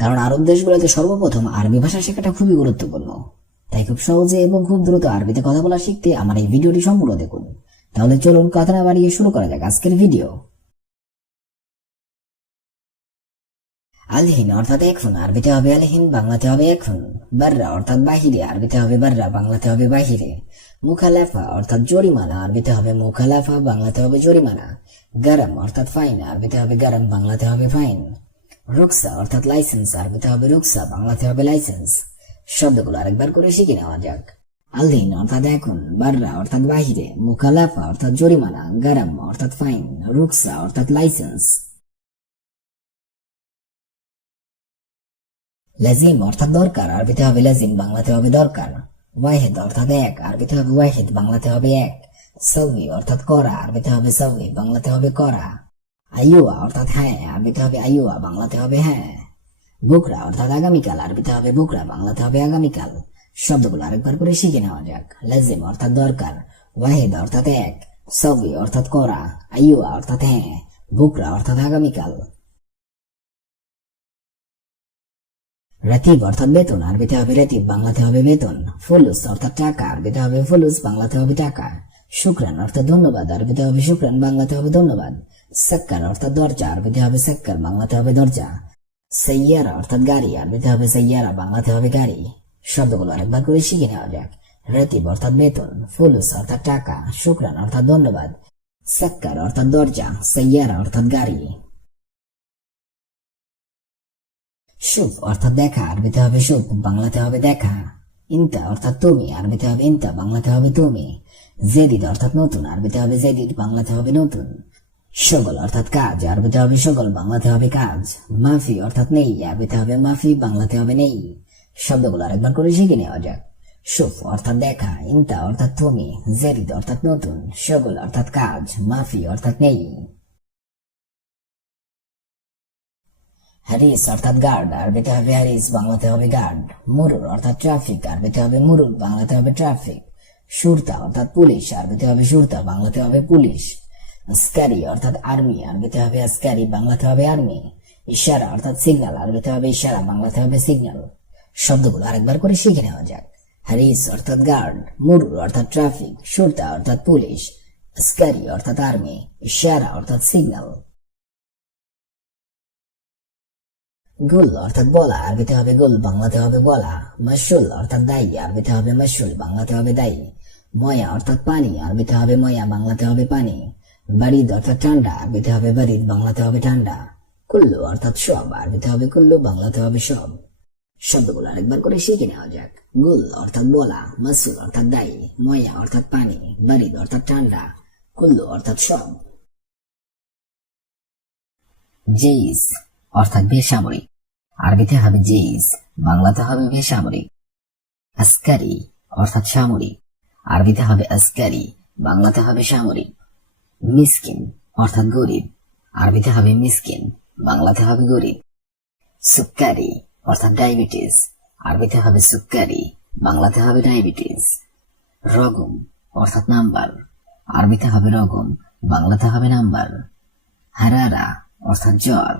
কারণ আরব দেশগুলোতে সর্বপ্রথম আরবি ভাষা শেখাটা খুবই গুরুত্বপূর্ণ। তাই খুব সহজে এবং খুব দ্রুত আরবিতে কথা বলা শিখতে আমার এই ভিডিওটি সম্পূর্ণ দেখুন। তাহলে চলুন কথা না বাড়িয়ে শুরু করা যাক আজকের ভিডিও। আলহিন অর্থাৎ এখন, আরবিতে হবে আলহিন, বাংলাতে হবে এখন। বাররা অর্থাৎ বাহিরে, আরবিতে হবে বাররা, বাংলাতে হবে বাহিরে। মুখালাফা অর্থাৎ জরিমানা, আরবিতে হবে মুখালাফা, বাংলাতে হবে জরিমানা। গারাম অর্থাৎ ফাইন, আরবিতে হবে গারাম, বাংলাতে হবে ফাইন। রুকসা অর্থাৎ লাইসেন্স, আরবিতে হবে রুকসা, বাংলাতে হবে লাইসেন্স। শব্দগুলো আরেকবার করে শিখে নেওয়া যাক। আলহিন অর্থাৎ এখন, বাররা অর্থাৎ বাহিরে, মুখালাফা অর্থাৎ জরিমানা, গারাম অর্থাৎ ফাইন, রুকসা অর্থাৎ লাইসেন্স। লাজিম অর্থাৎ দরকার, আরবিতে হবে লাজিম, বাংলাতে হবে দরকার। ওয়াহিদ অর্থাৎ এক, আরবিতে হবে ওয়াহিদ, বাংলাতে হবে এক। সাউই অর্থাৎ করা, আরবিতে হবে সাউই, বাংলাতে হবে করা। আইয়ুয়া অর্থাৎ হ্যাঁ, আরবিতে হবে আইয়ুয়া, বাংলাতে হবে হ্যাঁ। বুকরা অর্থাৎ আগামীকাল, আরবিতে হবে বুকরা, বাংলাতে হবে আগামীকাল। শব্দগুলো আরেকবার করে শিখে নেওয়া যাক। লাজিম অর্থাৎ দরকার, ওয়াহিদ অর্থাৎ এক, সাউই অর্থাৎ করা, আইয়ুয়া অর্থাৎ হ্যাঁ, বুকরা অর্থাৎ আগামীকাল। রাতিব অর্থাৎ বেতন, আরবিতে হবে রাতিব, বাংলাতে হবে বেতন। ফুলুস অর্থাৎ টাকা, আরবিতে হবে ফুলুস, বাংলাতে হবে টাকা। শুক্রান অর্থাৎ ধন্যবাদ, আরবিতে হবে শুক্রান, বাংলাতে হবে ধন্যবাদ। সাক্কার অর্থাৎ দরজা, আরবিতে হবে সাক্কার, বাংলাতে হবে দরজা। সাইয়ারা অর্থাৎ গাড়ি, আরবিতে হবে সাইয়ারা, বাংলাতে হবে গাড়ি। শব্দগুলো আরেকবার করে শিখে নেওয়া যাক। রাতিব অর্থাৎ বেতন, ফুলুস অর্থাৎ টাকা, শুক্রান অর্থাৎ ধন্যবাদ, সাক্কার অর্থাৎ দরজা, সাইয়ারা অর্থাৎ গাড়ি। শুভ অর্থাৎ দেখা, আরবিতে হবে শুভ, বাংলাতে হবে দেখা। ইনতা অর্থাৎ তুমি, আরবিতে হবে ইনতা, বাংলাতে হবে তুমি। জেদিদ অর্থাৎ নতুন, আরবিতে হবে জেদিদ, বাংলাতে হবে নতুন। শগল অর্থাৎ কাজ, আরবিতে হবে শগল, বাংলাতে হবে কাজ। মাফি অর্থাৎ নেই, আরবিতে হবে মাফি, বাংলাতে হবে নেই। শব্দগুলো আরেকবার করে শিখে নেওয়া যাক। শুভ অর্থাৎ দেখা, ইনতা অর্থাৎ তুমি, জেদিদ অর্থাৎ নতুন, শগল অর্থাৎ কাজ, মাফি অর্থাৎ নেই। হারিস অর্থাৎ গার্ড, আরবিতে হবে হারিস, বাংলাতে হবে গার্ড। মুরুর অর্থাৎ ট্রাফিক, আরবিতে হবে মুরুর, বাংলাতে হবে ট্রাফিক। সুরতা অর্থাৎ পুলিশ, আরবিতে হবে সুরতা, বাংলাতে হবে পুলিশ। আসকারি অর্থাৎ আর্মি, আরবিতে হবে আসকারি, বাংলাতে হবে আর্মি। ইশারা অর্থাৎ সিগন্যাল, আরবিতে হবে ইশারা, বাংলাতে হবে সিগন্যাল। শব্দগুলো আরেকবার করে শিখে নেওয়া যাক। হারিস অর্থাৎ গার্ড, মুরুর অর্থাৎ ট্রাফিক, সুরতা অর্থাৎ পুলিশ, আসকারি অর্থাৎ আর্মি, ইশারা অর্থাৎ সিগন্যাল। গুল অর্থাৎ বলা, আরবিতে হবে গুল, বাংলাতে হবে বলা। মাসুল অর্থাৎ দায়ী, আরবিতে হবে মাসুল, বাংলাতে হবে দায়ী। ময়া অর্থাৎ পানি, আরবিতে হবে ময়া, বাংলাতে হবে পানি। বারিদ অর্থাৎ ঠান্ডা, আরবিতে হবে বারিদ, বাংলাতে হবে ঠান্ডা। কুল্লু অর্থাৎ সব, আরবিতে হবে কুল্লু, বাংলাতে হবে সব। শব্দগুলো আরেকবার করে শিখে নেওয়া যাক। গুল অর্থাৎ বলা, মাসুল অর্থাৎ দায়ী, ময়া অর্থাৎ পানি, বারিদ অর্থাৎ ঠান্ডা, কুল্লু অর্থাৎ সব। জেইস অর্থাৎ বেসামরিক, আরবিতে হবে জেইস, বাংলাতে হবে বেসামরিক। আসকারি অর্থাৎ সামরিক, আরবিতে হবে আসকারি, বাংলাতে হবে সামরিক। মিসকিন অর্থাৎ গরিব, আরবিতে হবে মিসকিন, বাংলাতে হবে গরিব। সুক্কারি অর্থাৎ ডায়াবেটিস, আরবিতে হবে সুক্কারি, বাংলাতে হবে ডায়াবেটিস। রগম অর্থাৎ নাম্বার, আরবিতে হবে রগম, বাংলাতে হবে নাম্বার। হারারা অর্থাৎ জ্বর,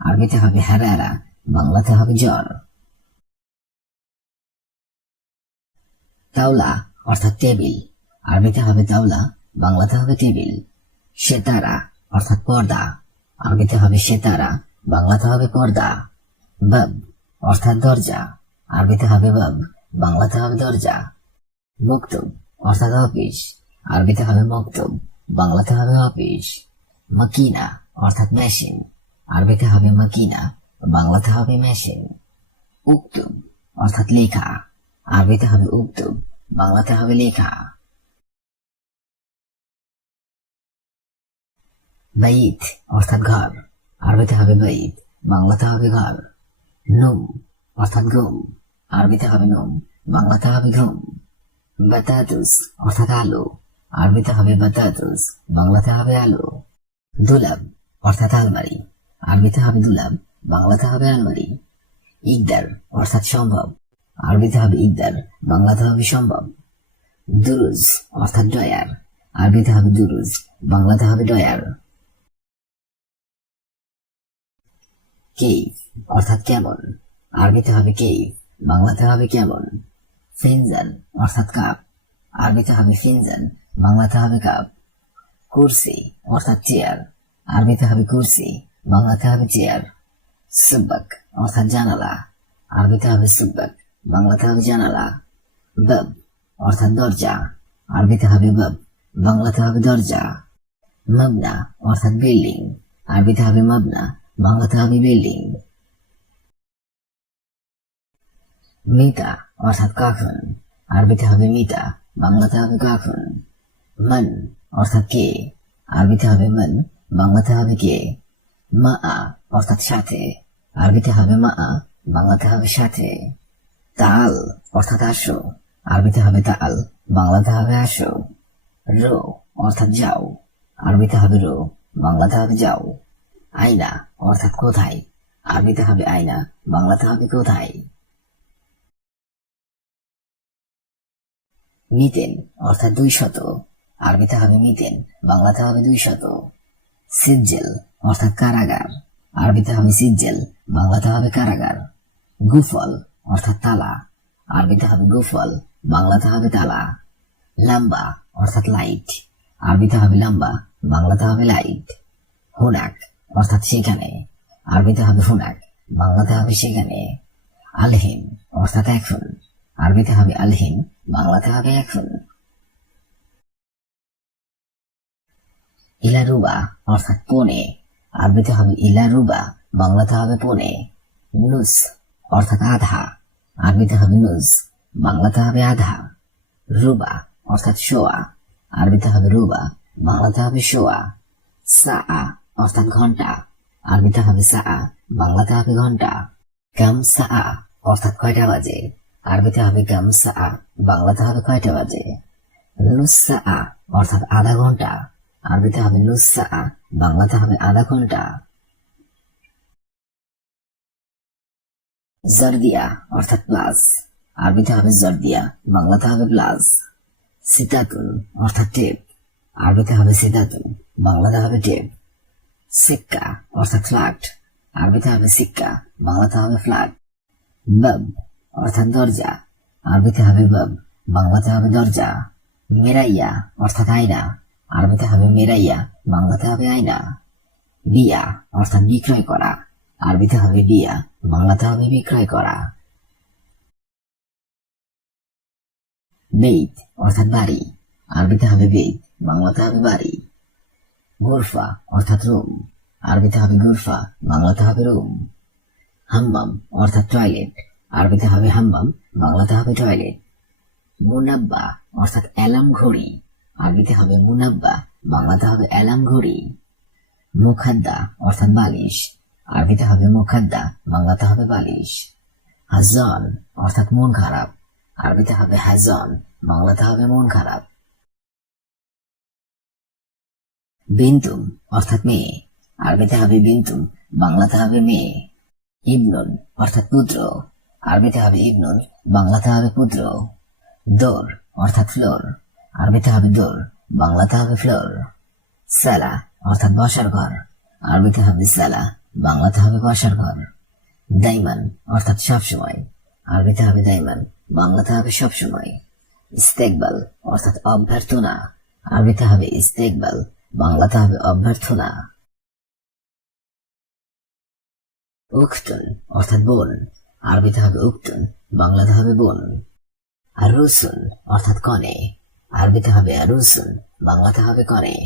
আরবিতে হবে হারারা, বাংলাতে হবে জ্বর। তাওলা অর্থাৎ টেবিল, আরবিতে হবে তাওলা, বাংলাতে হবে টেবিল। সেতারা অর্থাৎ পর্দা, আরবিতে হবে সেতারা, বাংলাতে হবে পর্দা। বাব অর্থাৎ দরজা, আরবিতে হবে বাব, বাংলাতে হবে দরজা। মকতুব অর্থাৎ অফিস, আরবিতে হবে মকতুব, বাংলাতে হবে অফিস। মাকিনা অর্থাৎ মেশিন, আরবিতে হবে মাকিনা, বাংলাতে হবে মেশিন। উক্তুব অর্থাৎ লেখা, আরবিতে হবে উক্তুব, বাংলাতে হবে লেখা। বাইত অর্থাৎ ঘর, আরবিতে হবে বাইত, বাংলাতে হবে ঘর। নুম অর্থাৎ ঘুম, আরবিতে হবে নুম, বাংলাতে হবে ঘুম। বাতাতুস অর্থাৎ আলু, আরবিতে হবে বাতাতুস, বাংলাতে হবে আলু। দুলাব অর্থাৎ আলমারি, আরবিতে হবে দুলাব, বাংলাতে হবে আলমারি। ইকদার অর্থাৎ সম্ভব, আরবিতে হবে ইকদার, বাংলাতে হবে সম্ভব। দুরুজ অর্থাৎ ডয়ার, আরবিতে হবে দুরুজ, বাংলাতে হবে ডয়ার। কেইফ অর্থাৎ কেমন, আরবিতে হবে কেইফ, বাংলাতে হবে কেমন। ফিনজান অর্থাৎ কাপ, আরবিতে হবে ফিনজান, বাংলাতে হবে কাপ। কুরসি অর্থাৎ চেয়ার, আরবিতে হবে কুরসি, বাংলাতে হবে চেয়ার। সুব্বাক অর্থাৎ জানালা, আরবিতে হবে সুব্বাক, বাংলাতে হবে জানালা। বাব অর্থাৎ দরজা, আরবিতে হবে বাব, বাংলাতে হবে দরজা। মাবনা অর্থাৎ বিল্ডিং, আরবিতে হবে মাবনা, বাংলাতে হবে বিল্ডিং। মিতা অর্থাৎ কখন, আরবিতে হবে মিতা, বাংলাতে হবে কখন। মান অর্থাৎ কে, আরবিতে হবে মান, বাংলাতে হবে কে। মা অর্থাৎ সাথে, আরবিতে হবে মা, বাংলাতে হবে সাথে। তাল অর্থাৎ আসো, আরবিতে হবে তাল, বাংলাতে হবে আসো। রো অর্থাৎ যাও, আরবিতে হবে রো, বাংলাতে হবে যাও। আয়না অর্থাৎ কোথায়, আরবিতে হবে আয়না, বাংলাতে হবে কোথায়। মিতেন অর্থাৎ 200, আরবিতে হবে মিতেন, বাংলাতে হবে 200। সিজ্জেল অর্থাৎ কারাগার, আরবিতে হবে সিজ্জেল, বাংলাতে হবে কারাগার। গুফল অর্থাৎ তালা, আরবিতে হবে গুফল, বাংলাতে হবে তালা। লাম্বা অর্থাৎ লাইট, আরবিতে হবে লাম্বা, বাংলাতে হবে লাইট। হুনাক অর্থাৎ সেখানে, আরবিতে হবে হুনাক, বাংলাতে হবে সেখানে। আলহিন অর্থাৎ এখন, আরবিতে হবে আলহিন, বাংলাতে হবে এখন। ইলারুবা অর্থাৎ পৌনে, আরবিতে হবে ইলারুবা, বাংলাতে হবে পৌনে। নুস অর্থাৎ আধা, আরবিতে হবে নুস, বাংলাতে হবে আধা। রুবা অর্থাৎ শোয়া, আরবিতে হবে রুবা, বাংলাতে হবে শোয়া। সা অর্থাৎ ঘন্টা, আরবিতে হবে সা, বাংলাতে হবে ঘন্টা। কাম সা অর্থাৎ কয়টা বাজে, আরবিতে হবে কাম সা, বাংলাতে হবে কয়টা বাজে। নুস সা অর্থাৎ আধা ঘন্টা, আরবিতে হবে নুস সা, বাংলাতে হবে আধা ঘন্টা। জর্দিয়া অর্থাৎ প্লাস, আরবিতে হবে জর্দিয়া, বাংলাতে হবে প্লাস। সিতাতুন অর্থাৎ টেপ, আরবিতে হবে সিতাতুন, বাংলাতে হবে টেপ। সিক্কা অর্থাৎ ফ্ল্যাট, আরবিতে হবে সিক্কা, বাংলাতে হবে ফ্ল্যাট। বাব অর্থাৎ দরজা, আরবিতে হবে বাব, বাংলাতে হবে দরজা। মেরাইয়া অর্থাৎ আয়না, আরবিতে হবে মেরাইয়া, বাংলাতে হবে আয়না। বিয়া অর্থাৎ বিক্রয় করা, আরবিতে হবে বিয়া, বাংলাতে হবে বিক্রয় করা। বেইত অর্থাৎ বাড়ি, আরবিতে হবে বেইত, বাংলাতে হবে বাড়ি। গুরফা অর্থাৎ রুম, আরবিতে হবে গুরফা, বাংলাতে হবে রুম। হাম্মাম অর্থাৎ টয়লেট, আরবিতে হবে হাম্মাম, বাংলাতে হবে টয়লেট। মুনাব্বা অর্থাৎ অ্যালার্ম ঘড়ি, আরবিতে হবে মুনাব্বা, বাংলাতে হবে অ্যালার্ম ঘড়ি। মুখাদ্দা অর্থাৎ বালিশ, আরবিতে হবে মুখাদ্দা, বাংলাতে হবে বালিশ। হাজন অর্থাৎ মন খারাপ, আরবিতে হবে হাজন, বাংলাতে হবে মন খারাপ। বিন্তুম অর্থাৎ মেয়ে, আরবিতে হবে বিন্তুম, বাংলাতে হবে মেয়ে। ইবনুন অর্থাৎ পুত্র, আরবিতে হবে ইবনুন, বাংলাতে হবে পুত্র। দোর অর্থাৎ ফ্লোর, আরবিতে হবে দোর, বাংলাতে হবে ফ্লোর। সালা অর্থাৎ বসার ঘর, আরবিতে হবে সালা, বাংলাতে হবে বসার ঘর। দাইমান অর্থাৎ সবসময়, আরবিতে হবে দাইমান, বাংলাতে হবে সবসময়। ইস্তেকবাল অর্থাৎ অভ্যর্থনা, আরবিতে হবে ইস্তেকবাল, বাংলাতে হবে অভ্যর্থনা। উখতুন অর্থাৎ বোন, আরবিতে হবে উখতুন, বাংলাতে হবে বোন। আরুসুন অর্থাৎ কনে, আরবিতে হবে আরুসুন, বাংলাতে হবে কনে।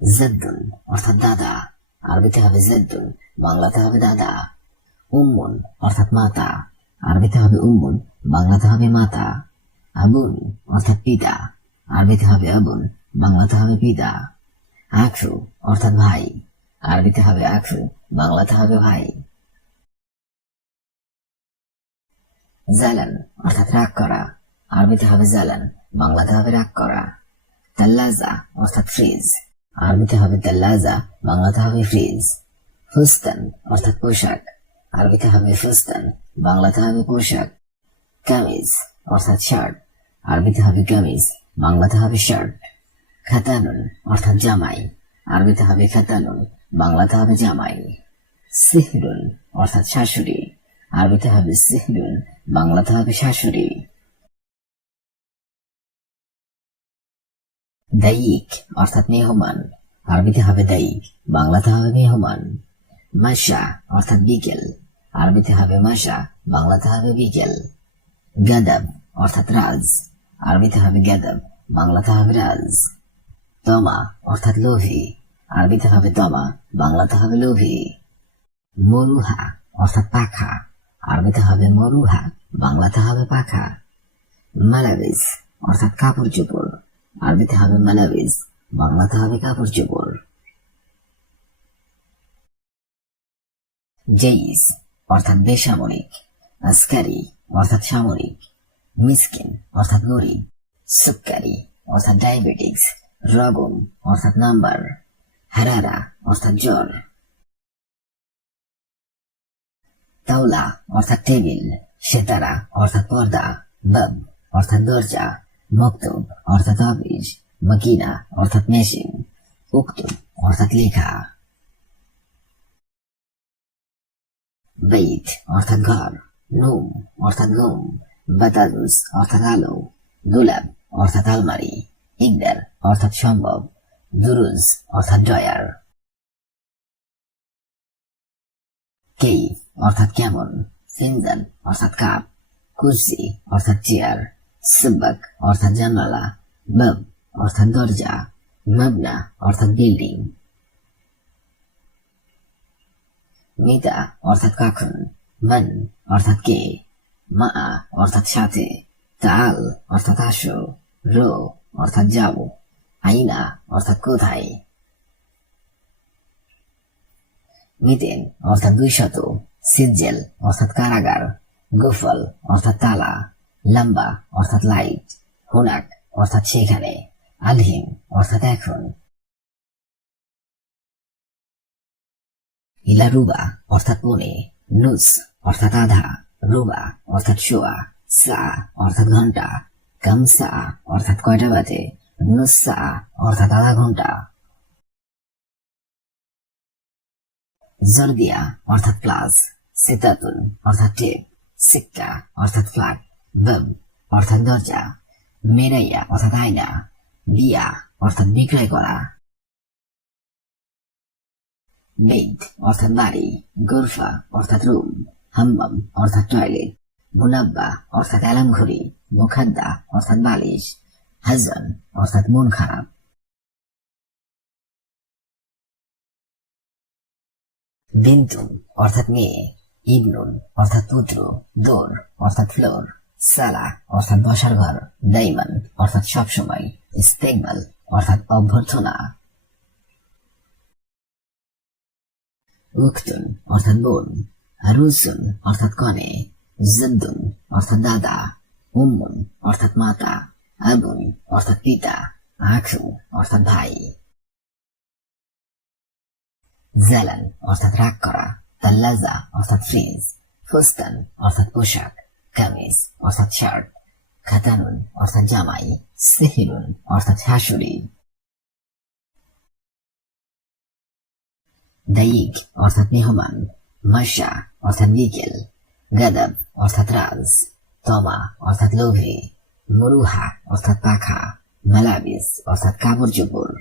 জাদ্দুন অর্থাৎ দাদা, আরবিতে হবে জাদ্দুন, বাংলাতে হবে দাদা। উম্মুন অর্থাৎ মাতা, আরবিতে হবে উম্মুন, বাংলাতে হবে মাতা। আবুন অর্থাৎ পিতা, আরবিতে হবে আবুন, বাংলাতে হবে পিতা। আখু অর্থাৎ ভাই, আরবিতে হবে আখু, বাংলাতে হবে ভাই। জালান অর্থাৎ রাগ করা, আরবিতে হবে জালান, বাংলাতে হবে রাগ করা। তাল্লাজা অর্থাৎ ফ্রিজ, আরবিতে হবে তাল্লাজা, বাংলাতে হবে ফ্রিজ। ফুস্তান অর্থাৎ পোশাক, আরবিতে হবে ফুস্তান, বাংলাতে হবে পোশাক। কামিজ অর্থাৎ শার্ট, আরবিতে হবে কামিজ, বাংলাতে হবে শার্ট। খাতানুন অর্থাৎ জামাই, আরবিতে হবে খাতানুন, বাংলাতে হবে জামাই। সিহরুন অর্থাৎ শাশুড়ি, আরবিতে হবে সিহরুন, বাংলাতে হবে শাশুড়ি। দায়িক অর্থাৎ মেহমান, আরবিতে হবে দায়িক, বাংলাতে হবে মেহমান। মাসা অর্থাৎ বিকেল, আরবিতে হবে মাসা, বাংলাতে হবে বিকেল। গাদাব অর্থাৎ রাজ, আরবিতে হবে গাদাব, বাংলাতে হবে রাজ। তমা অর্থাৎ লোভী, আরবিতে হবে তমা, বাংলাতে হবে লোভী। মরুহা অর্থাৎ পাখা, আরবিতে হবে মরুহা, বাংলাতে হবে পাখা। মালাবিস অর্থাৎ কাপড় চোপড়, আরবিতে হবে মালাবিস, বাংলাতে হবে কাপড় চোপড়। জেইস অর্থাৎ বেসামরিক, আসকারি অর্থাৎ সামরিক, মিসকিন অর্থাৎ গরিব, সুক্কারি অর্থাৎ ডায়াবেটিক্স, রগম অর্থাৎ নাম্বার, হারারা অর্থাৎ জ্বর। তাওলা অর্থাৎ টেবিল, সেতারা অর্থাৎ পর্দা, বাব অর্থাৎ দরজা, মক্তব অর্থাৎ অফিস, মাকিনা অর্থাৎ মেশিন, উক্তুব অর্থাৎ লেখা। বেইত অর্থাৎ ঘর, নুম অর্থাৎ ঘুম, বাতাদুস অর্থাৎ আলো, দুলাব অর্থাৎ আলমারি, ইকদার অর্থাৎ সম্ভব, দুরুজ অর্থাৎ ড্রয়ার। কেই অর্থাৎ কেমন, ফিনজান অর্থাৎ কাপ, কুরসি অর্থাৎ চেয়ার, সুব্বাক অর্থাৎ জানালা, বাব অর্থাৎ দরজা, মাবনা অর্থাৎ বিল্ডিং। মিতা অর্থাৎ কখন, মান অর্থাৎ কে, মা অর্থাৎ সাথে, তাল অর্থাৎ আসো, রো অর্থাৎ যাও, আইনা অর্থাৎ কোথায়। মিতেন অর্থাৎ 200, সিজ্জেল অর্থাৎ কারাগার, গুফল অর্থাৎ তালা, লম্বা অর্থাৎ লাইট, হুনাক অর্থাৎ সেখানে, আলহিম অর্থাৎ এখন। ইলা রুবা অর্থাৎ পৌনে, নুস অর্থাৎ আধা, রুবা অর্থাৎ শোয়া, সা অর্থাৎ ঘন্টা, কামসা অর্থাৎ কয়টা বাজে, নুসা অর্থাৎ আধা ঘন্টা। জর্দিয়া অর্থাৎ প্লাস, সিতাতুন অর্থাৎ টেপ, সিক্কা অর্থাৎ ফ্ল্যাগ, বাব অর্থাৎ দরজা, মেরাইয়া অর্থাৎ আয়না, বিয়া অর্থাৎ বিক্রয় করা। বেদ অর্থাৎ বাড়ি, গোরফা অর্থাৎ রুম, হাম্মাম অর্থাৎ টয়লেট, মুনাব্বা অর্থাৎ অ্যালার্ম ঘড়ি, মুখাদ্দা অর্থাৎ বালিশ, হাজন অর্থাৎ মন খারাপ। বিন্তুন অর্থাৎ মেয়ে, ইবনুন অর্থাৎ পুত্র, দোর অর্থাৎ ফ্লোর, সালা অর্থাৎ বসার ঘর, দাইমান অর্থাৎ সবসময়, ইস্তেকবাল অর্থাৎ অভ্যর্থনা। উখতুন অর্থাৎ বোন, রুসুন অর্থাৎ কনে, জদ্দুন অর্থাৎ দাদা, উম্মুন অর্থাৎ মাতা, আবুন অর্থাৎ পিতা, আখু অর্থাৎ ভাই। জালান অর্থাৎ রাগ করা, তাল্লাজা অর্থাৎ ফ্রিজ, ফুস্তান অর্থাৎ পোশাক, কামিজ অর্থাৎ শার্ট, খাতানুন অর্থাৎ জামাই, সেহিরুন অর্থাৎ শাশুড়ি। দায়িক অর্থাৎ মেহমান, মাসা অর্থাৎ বিকেল, গাদাব অর্থাৎ রাজ, তমা অর্থাৎ লোভী, মরুহা অর্থাৎ পাখা, মালাবিস অর্থাৎ কাপড় চোপড়।